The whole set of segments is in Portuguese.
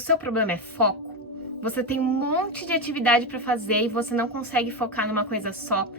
seu problema é foco? Você tem um monte de atividade para fazer e você não consegue focar numa coisa só?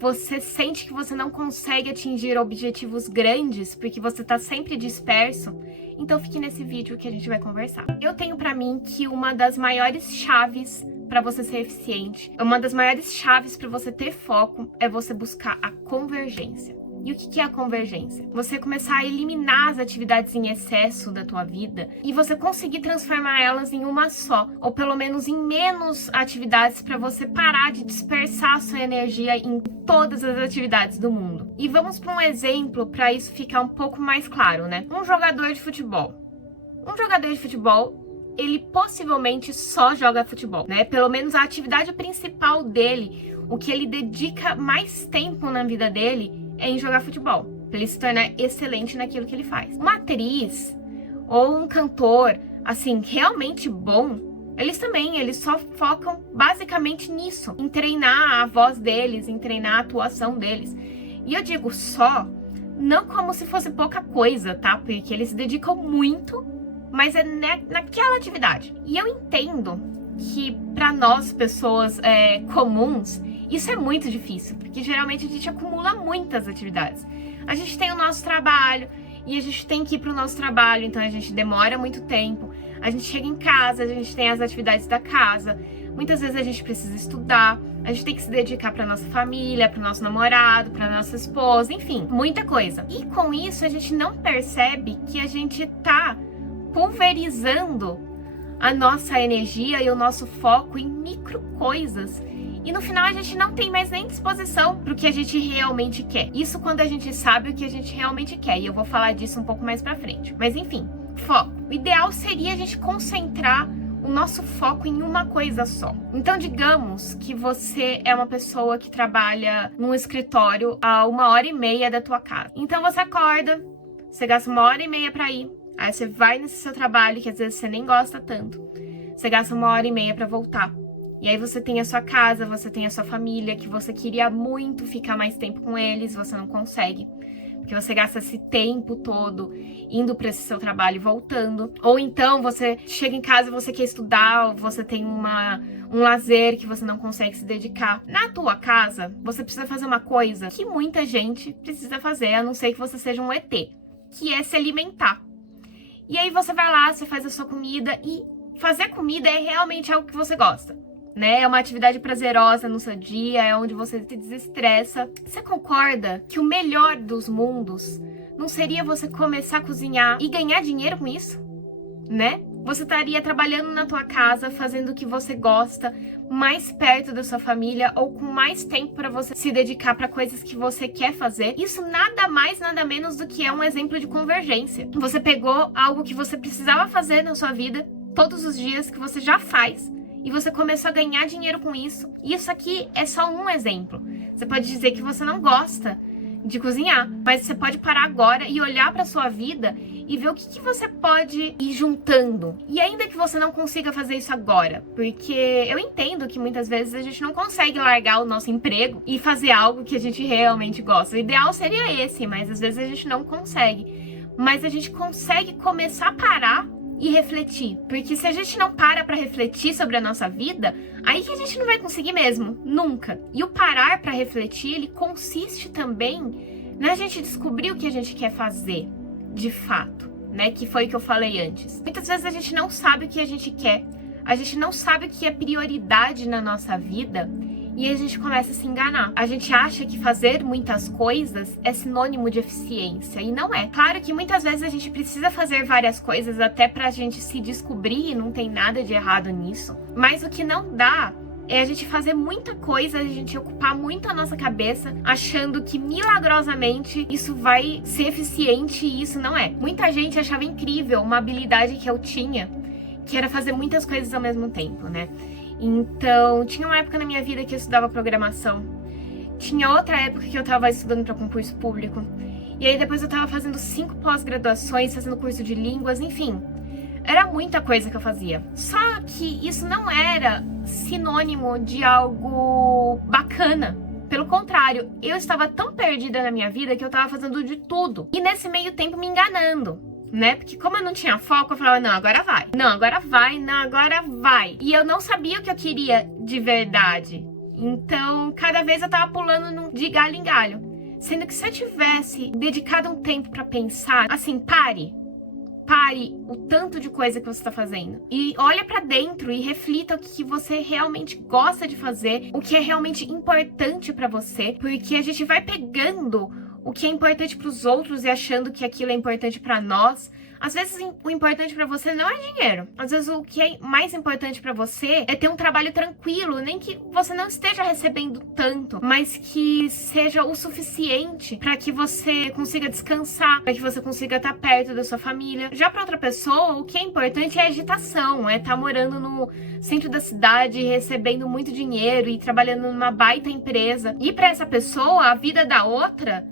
Você sente que você não consegue atingir objetivos grandes porque você tá sempre disperso? Então fique nesse vídeo que a gente vai conversar. Eu tenho pra mim que uma das maiores chaves para você ser eficiente, uma das maiores chaves para você ter foco é você buscar a convergência. E o que é a convergência? Você começar a eliminar as atividades em excesso da tua vida e você conseguir transformar elas em uma só, ou pelo menos em menos atividades para você parar de dispersar a sua energia em todas as atividades do mundo. E vamos para um exemplo para isso ficar um pouco mais claro, né? Um jogador de futebol. Ele possivelmente só joga futebol, né? Pelo menos a atividade principal dele, o que ele dedica mais tempo na vida dele é em jogar futebol, pra ele se tornar excelente naquilo que ele faz. Uma atriz ou um cantor, assim, realmente bom, eles só focam basicamente nisso, em treinar a voz deles, em treinar a atuação deles. E eu digo só, não como se fosse pouca coisa, tá? Porque eles se dedicam muito, mas é naquela atividade. E eu entendo que para nós, pessoas comuns, isso é muito difícil, porque geralmente a gente acumula muitas atividades. A gente tem o nosso trabalho e a gente tem que ir para o nosso trabalho, então a gente demora muito tempo. A gente chega em casa, a gente tem as atividades da casa. Muitas vezes a gente precisa estudar, a gente tem que se dedicar para nossa família, para o nosso namorado, para nossa esposa, enfim, muita coisa. E com isso a gente não percebe que a gente tá pulverizando a nossa energia e o nosso foco em micro coisas. E no final a gente não tem mais nem disposição para o que a gente realmente quer. Isso quando a gente sabe o que a gente realmente quer. E eu vou falar disso um pouco mais pra frente. Mas enfim, foco. O ideal seria a gente concentrar o nosso foco em uma coisa só. Então digamos que você é uma pessoa que trabalha num escritório a 1h30 da tua casa. Então você acorda, você gasta 1h30 para ir. Aí você vai nesse seu trabalho, que às vezes você nem gosta tanto. Você gasta 1h30 para voltar. E aí você tem a sua casa, você tem a sua família, que você queria muito ficar mais tempo com eles, você não consegue. Porque você gasta esse tempo todo indo para esse seu trabalho e voltando. Ou então você chega em casa e você quer estudar, ou você tem um lazer que você não consegue se dedicar. Na tua casa, você precisa fazer uma coisa que muita gente precisa fazer, a não ser que você seja um ET, que é se alimentar. E aí você vai lá, você faz a sua comida e fazer comida é realmente algo que você gosta. Né? É uma atividade prazerosa no seu dia, é onde você se desestressa. Você concorda que o melhor dos mundos não seria você começar a cozinhar e ganhar dinheiro com isso? Né? Você estaria trabalhando na tua casa, fazendo o que você gosta, mais perto da sua família ou com mais tempo para você se dedicar para coisas que você quer fazer. Isso nada mais, nada menos do que é um exemplo de convergência. Você pegou algo que você precisava fazer na sua vida todos os dias, que você já faz, e você começou a ganhar dinheiro com isso. Isso aqui é só um exemplo. Você pode dizer que você não gosta de cozinhar, mas você pode parar agora e olhar para sua vida e ver o que você pode ir juntando. E ainda que você não consiga fazer isso agora, porque eu entendo que muitas vezes a gente não consegue largar o nosso emprego e fazer algo que a gente realmente gosta. O ideal seria esse, mas às vezes a gente não consegue. Mas a gente consegue começar a parar e refletir, porque se a gente não para refletir sobre a nossa vida, aí que a gente não vai conseguir mesmo, nunca. E o parar para refletir, ele consiste também na gente descobrir o que a gente quer fazer, de fato, né? Que foi o que eu falei antes. Muitas vezes a gente não sabe o que a gente quer, a gente não sabe o que é prioridade na nossa vida, e a gente começa a se enganar. A gente acha que fazer muitas coisas é sinônimo de eficiência, e não é. Claro que muitas vezes a gente precisa fazer várias coisas até pra gente se descobrir, e não tem nada de errado nisso. Mas o que não dá é a gente fazer muita coisa, a gente ocupar muito a nossa cabeça, achando que milagrosamente isso vai ser eficiente, e isso não é. Muita gente achava incrível uma habilidade que eu tinha, que era fazer muitas coisas ao mesmo tempo, né? Então, tinha uma época na minha vida que eu estudava programação. Tinha outra época que eu tava estudando para concurso público. E aí depois eu tava fazendo 5 pós-graduações, fazendo curso de línguas, enfim. Era muita coisa que eu fazia. Só que isso não era sinônimo de algo bacana. Pelo contrário, eu estava tão perdida na minha vida que eu tava fazendo de tudo. E nesse meio tempo me enganando, né? Porque como eu não tinha foco, eu falava, não, agora vai. Não, agora vai, não, agora vai. E eu não sabia o que eu queria de verdade. Então, cada vez eu tava pulando de galho em galho. Sendo que se eu tivesse dedicado um tempo pra pensar, assim, pare o tanto de coisa que você tá fazendo. E olha pra dentro e reflita o que você realmente gosta de fazer, o que é realmente importante pra você, porque a gente vai pegando o que é importante pros outros e achando que aquilo é importante pra nós. Às vezes o importante pra você não é dinheiro. Às vezes o que é mais importante pra você é ter um trabalho tranquilo, nem que você não esteja recebendo tanto, mas que seja o suficiente pra que você consiga descansar, pra que você consiga estar perto da sua família. Já pra outra pessoa, o que é importante é a agitação, é estar morando no centro da cidade, recebendo muito dinheiro e trabalhando numa baita empresa. E pra essa pessoa, a vida da outra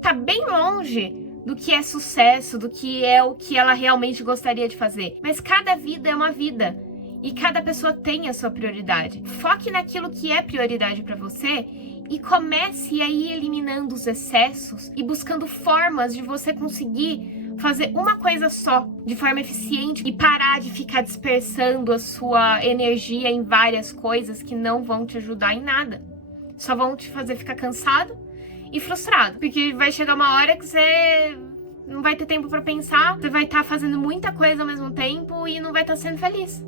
tá bem longe do que é sucesso, do que é o que ela realmente gostaria de fazer. Mas cada vida é uma vida. E cada pessoa tem a sua prioridade. Foque naquilo que é prioridade para você e comece a ir eliminando os excessos e buscando formas de você conseguir fazer uma coisa só, de forma eficiente, e parar de ficar dispersando a sua energia em várias coisas que não vão te ajudar em nada. Só vão te fazer ficar cansado e frustrado, porque vai chegar uma hora que você não vai ter tempo pra pensar, você vai estar fazendo muita coisa ao mesmo tempo e não vai estar sendo feliz.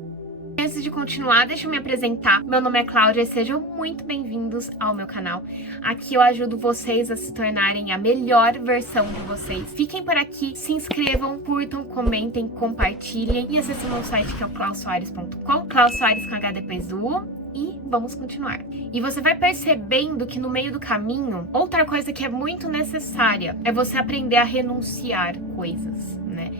Antes de continuar, deixa eu me apresentar. Meu nome é Cláudia e sejam muito bem-vindos ao meu canal. Aqui eu ajudo vocês a se tornarem a melhor versão de vocês. Fiquem por aqui, se inscrevam, curtam, comentem, compartilhem e acessem o meu site que é o clausoares.com, Klaus Soares com H depois do U. E vamos continuar. E você vai percebendo que no meio do caminho, outra coisa que é muito necessária é você aprender a renunciar coisas, né?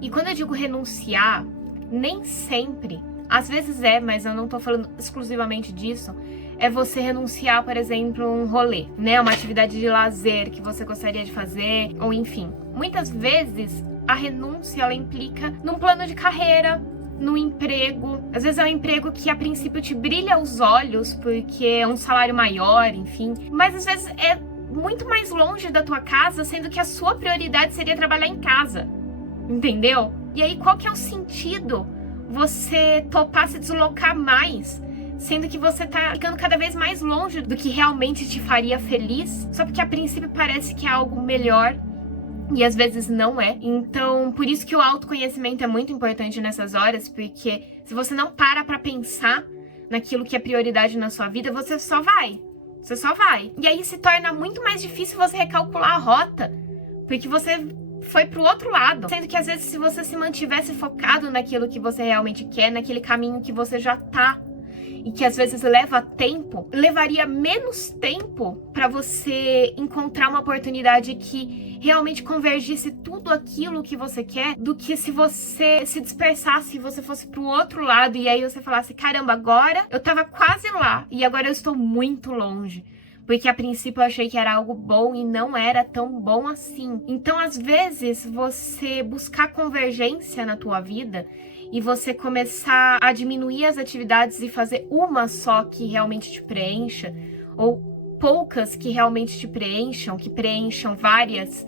E quando eu digo renunciar, nem sempre, às vezes mas eu não tô falando exclusivamente disso, é você renunciar, por exemplo, um rolê, né? Uma atividade de lazer que você gostaria de fazer, ou enfim. Muitas vezes, a renúncia, ela implica num plano de carreira, no emprego. Às vezes é um emprego que a princípio te brilha os olhos porque é um salário maior, enfim. Mas às vezes é muito mais longe da tua casa, sendo que a sua prioridade seria trabalhar em casa. Entendeu? E aí qual que é o sentido você topar se deslocar mais, sendo que você tá ficando cada vez mais longe do que realmente te faria feliz, só porque a princípio parece que é algo melhor. E às vezes não é. Então, por isso que o autoconhecimento é muito importante nessas horas, porque se você não para pra pensar naquilo que é prioridade na sua vida, você só vai. Você só vai. E aí se torna muito mais difícil você recalcular a rota, porque você foi pro outro lado. Sendo que às vezes se você se mantivesse focado naquilo que você realmente quer, naquele caminho que você já tá, e que às vezes leva tempo, levaria menos tempo para você encontrar uma oportunidade que realmente convergisse tudo aquilo que você quer, do que se você se dispersasse e você fosse pro outro lado e aí você falasse, caramba, agora eu tava quase lá e agora eu estou muito longe. Porque a princípio eu achei que era algo bom e não era tão bom assim. Então, às vezes, você buscar convergência na tua vida e você começar a diminuir as atividades e fazer uma só que realmente te preencha, ou poucas que realmente te preencham, que preencham vários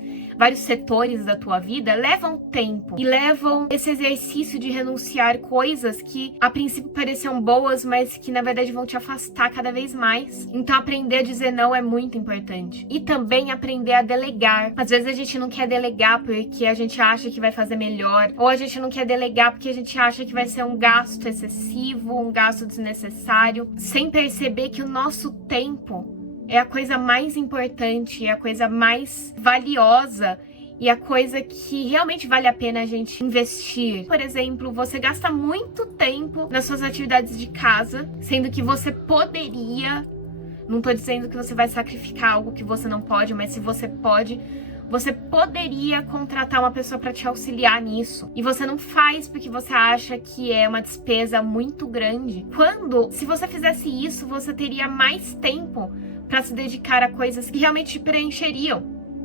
setores da tua vida, levam tempo e levam esse exercício de renunciar coisas que a princípio pareciam boas, mas que na verdade vão te afastar cada vez mais. Então aprender a dizer não é muito importante. E também aprender a delegar. Às vezes a gente não quer delegar porque a gente acha que vai fazer melhor, ou a gente não quer delegar porque a gente acha que vai ser um gasto excessivo, um gasto desnecessário, sem perceber que o nosso tempo é a coisa mais importante, é a coisa mais valiosa e a coisa que realmente vale a pena a gente investir. Por exemplo, você gasta muito tempo nas suas atividades de casa, sendo que você poderia, não tô dizendo que você vai sacrificar algo que você não pode, mas se você pode, você poderia contratar uma pessoa para te auxiliar nisso. E você não faz porque você acha que é uma despesa muito grande. Se você fizesse isso, você teria mais tempo para se dedicar a coisas que realmente te preencheriam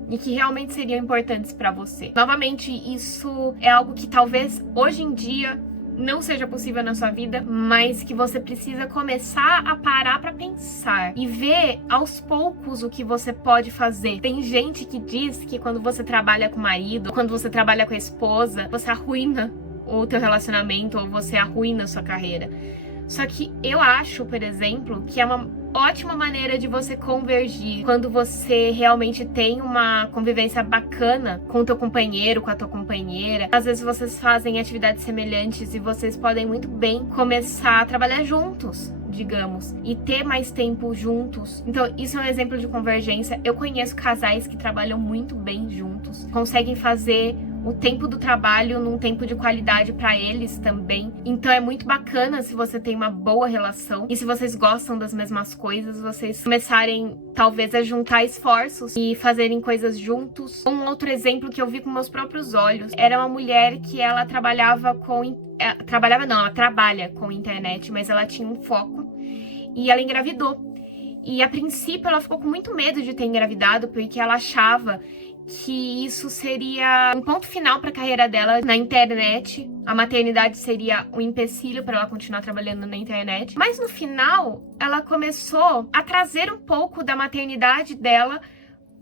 e que realmente seriam importantes para você. Novamente, isso é algo que talvez hoje em dia não seja possível na sua vida, mas que você precisa começar a parar pra pensar e ver aos poucos o que você pode fazer. Tem gente que diz que quando você trabalha com o marido, quando você trabalha com a esposa, você arruina o teu relacionamento ou você arruina a sua carreira. Só que eu acho, por exemplo, que é uma ótima maneira de você convergir quando você realmente tem uma convivência bacana com o teu companheiro, com a tua companheira. Às vezes vocês fazem atividades semelhantes e vocês podem muito bem começar a trabalhar juntos, digamos, e ter mais tempo juntos. Então, isso é um exemplo de convergência. Eu conheço casais que trabalham muito bem juntos, conseguem fazer o tempo do trabalho num tempo de qualidade para eles também. Então é muito bacana se você tem uma boa relação e se vocês gostam das mesmas coisas, vocês começarem talvez a juntar esforços e fazerem coisas juntos. Um outro exemplo que eu vi com meus próprios olhos era uma mulher que ela trabalhava com... ela trabalha com internet, mas ela tinha um foco e ela engravidou. E a princípio ela ficou com muito medo de ter engravidado porque ela achava que isso seria um ponto final para a carreira dela na internet. A maternidade seria um empecilho para ela continuar trabalhando na internet. Mas no final, ela começou a trazer um pouco da maternidade dela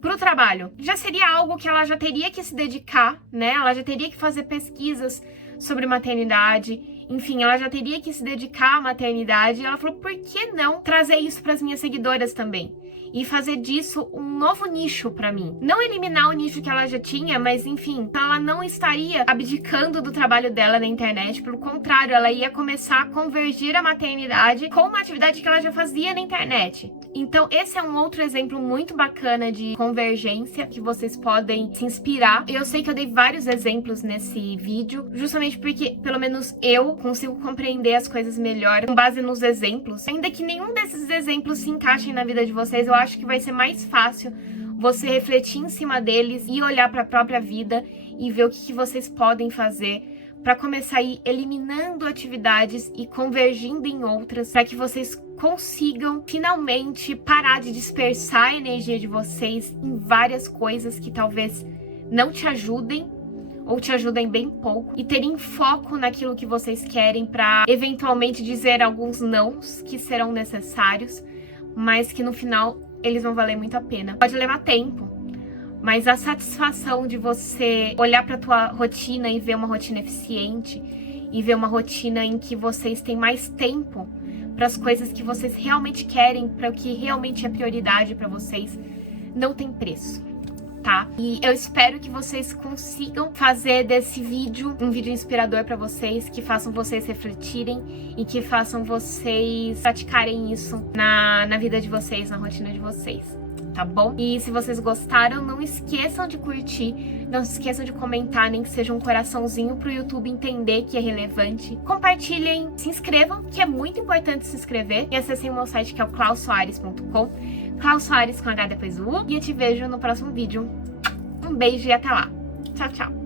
pro trabalho. Já seria algo que ela já teria que se dedicar, né? Ela já teria que fazer pesquisas sobre maternidade. Enfim, ela já teria que se dedicar à maternidade. E ela falou, por que não trazer isso para as minhas seguidoras também? E fazer disso um novo nicho pra mim. Não eliminar o nicho que ela já tinha, mas enfim, ela não estaria abdicando do trabalho dela na internet. Pelo contrário, ela ia começar a convergir a maternidade com uma atividade que ela já fazia na internet. Então, esse é um outro exemplo muito bacana de convergência que vocês podem se inspirar. Eu sei que eu dei vários exemplos nesse vídeo, justamente porque, pelo menos eu, consigo compreender as coisas melhor com base nos exemplos. Ainda que nenhum desses exemplos se encaixem na vida de vocês, eu acho que vai ser mais fácil você refletir em cima deles e olhar para a própria vida e ver o que vocês podem fazer para começar a ir eliminando atividades e convergindo em outras, para que vocês consigam finalmente parar de dispersar a energia de vocês em várias coisas que talvez não te ajudem ou te ajudem bem pouco e terem foco naquilo que vocês querem para eventualmente dizer alguns nãos que serão necessários, mas que no final eles vão valer muito a pena. Pode levar tempo, mas a satisfação de você olhar para tua rotina e ver uma rotina eficiente e ver uma rotina em que vocês têm mais tempo para as coisas que vocês realmente querem, para o que realmente é prioridade para vocês, não tem preço, tá? E eu espero que vocês consigam fazer desse vídeo um vídeo inspirador para vocês, que façam vocês refletirem e que façam vocês praticarem isso na vida de vocês, na rotina de vocês, tá bom? E se vocês gostaram, não esqueçam de curtir, não se esqueçam de comentar, nem que seja um coraçãozinho pro YouTube entender que é relevante. Compartilhem, se inscrevam, que é muito importante se inscrever, e acessem o meu site que é o clausoares.com, Klaus Soares com H depois do U, e eu te vejo no próximo vídeo. Um beijo e até lá. Tchau, tchau.